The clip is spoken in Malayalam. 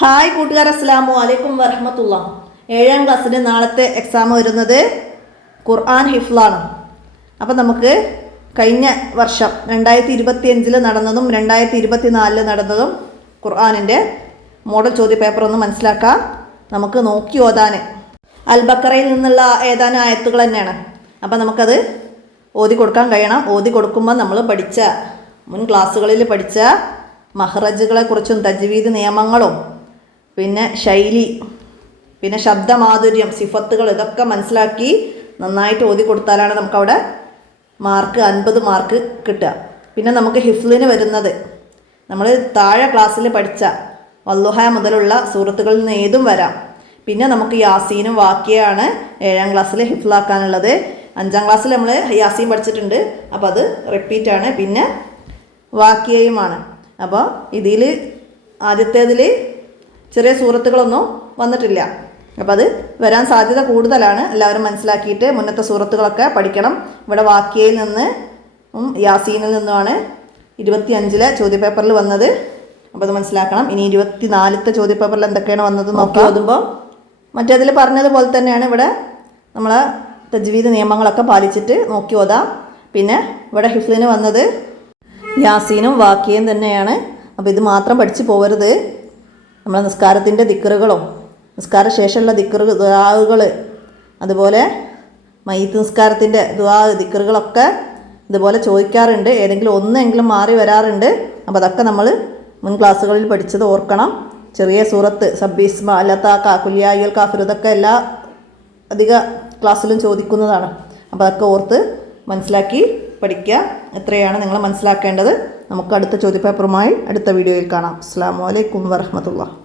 ഹായ് കൂട്ടുകാർ, അസ്സലാമു അലൈക്കും വറഹ്മത്തുള്ളാ. 7ാം ക്ലാസ്സിന് നാളത്തെ എക്സാം വരുന്നത് ഖുർആൻ ഹിഫ്ലാണ്. അപ്പം നമുക്ക് കഴിഞ്ഞ വർഷം 2025 നടന്നതും 2024 നടന്നതും ഖുർആനിൻ്റെ മോഡൽ ചോദ്യ പേപ്പർ ഒന്ന് മനസ്സിലാക്കാം. നമുക്ക് നോക്കി ഓതാൻ അൽ ബക്കറയിൽ നിന്നുള്ള ഏതാനും ആയത്തുകൾ തന്നെയാണ്. അപ്പം നമുക്കത് ഓതി കൊടുക്കാൻ കഴിയണം. ഓതി കൊടുക്കുമ്പോൾ നമ്മൾ പഠിച്ച മുൻ ക്ലാസ്സുകളിൽ പഠിച്ച മഹ്റജുകളെക്കുറിച്ചും തജ്വീദ് നിയമങ്ങളും പിന്നെ ശൈലി, പിന്നെ ശബ്ദമാധുര്യം, സിഫത്തുകൾ, ഇതൊക്കെ മനസ്സിലാക്കി നന്നായിട്ട് ഓതി കൊടുത്താലാണ് നമുക്കവിടെ 50 മാർക്ക് കിട്ടുക. പിന്നെ നമുക്ക് ഹിഫ്ലിന് വരുന്നത് നമ്മൾ താഴെ ക്ലാസ്സിൽ പഠിച്ച വല്ലുഹ മുതലുള്ള സൂറത്തുകളിൽ നിന്ന് ഏതും വരാം. പിന്നെ നമുക്ക് യാസീനും വാക്കിയാണ് 7ാം ക്ലാസ്സിൽ ഹിഫ്ലാക്കാനുള്ളത്. 5ാം ക്ലാസ്സിൽ നമ്മൾ യാസീൻ പഠിച്ചിട്ടുണ്ട്, അപ്പോൾ അത് റിപ്പീറ്റാണ്. പിന്നെ വാക്കിയയുമാണ്. അപ്പോൾ ഇതിൽ ആദ്യത്തേതിൽ ചെറിയ സൂറത്തുകളൊന്നും വന്നിട്ടില്ല. അപ്പോൾ അത് വരാൻ സാധ്യത കൂടുതലാണ്. എല്ലാവരും മനസ്സിലാക്കിയിട്ട് മുന്നത്തെ സൂറത്തുകളൊക്കെ പഠിക്കണം. ഇവിടെ വാക്കിയയിൽ നിന്ന് യാസീനിൽ നിന്നുമാണ് 25ലെ ചോദ്യപേപ്പറിൽ വന്നത്. അപ്പോൾ അത് മനസ്സിലാക്കണം. ഇനി 24ത്തെ ചോദ്യപേപ്പറിൽ എന്തൊക്കെയാണ് വന്നത് നോക്കി ഓതുമ്പോൾ മറ്റേതിൽ പറഞ്ഞതുപോലെ തന്നെയാണ് ഇവിടെ നമ്മൾ തജ്വീദ് നിയമങ്ങളൊക്കെ പാലിച്ചിട്ട് നോക്കി ഓതാം. പിന്നെ ഇവിടെ ഹിഫ്ലിന് വന്നത് യാസീനും വാക്കിയും തന്നെയാണ്. അപ്പോൾ ഇത് മാത്രം പഠിച്ചു പോകരുത്. നമ്മളെ നിസ്കാരത്തിൻ്റെ ദിക്റുകളും നിസ്കാര ശേഷമുള്ള ദുആകൾ, അതുപോലെ മയ്യിത്ത് നിസ്കാരത്തിൻ്റെ ദിക്റുകളൊക്കെ ഇതുപോലെ ചോദിക്കാറുണ്ട്. ഏതെങ്കിലും ഒന്നെങ്കിലും മാറി വരാറുണ്ട്. അപ്പോൾ അതൊക്കെ നമ്മൾ മുൻ ക്ലാസ്സുകളിൽ പഠിച്ചത് ഓർക്കണം. ചെറിയ സൂറത്ത് സബ്ബിസ്മ അല്ലത്താക്ക കുല്യായുൽ കാഫിർ, ഇതൊക്കെ എല്ലാ അധിക ക്ലാസ്സിലും ചോദിക്കുന്നതാണ്. അപ്പോൾ അതൊക്കെ ഓർത്ത് മനസ്സിലാക്കി പഠിക്കുക. എത്രയാണ് നിങ്ങൾ മനസ്സിലാക്കേണ്ടത്. നമുക്ക് അടുത്ത ചോദ്യപേപ്പറുമായി അടുത്ത വീഡിയോയിൽ കാണാം. അസ്സലാമു അലൈക്കും വറഹ്മത്തുള്ളാഹി.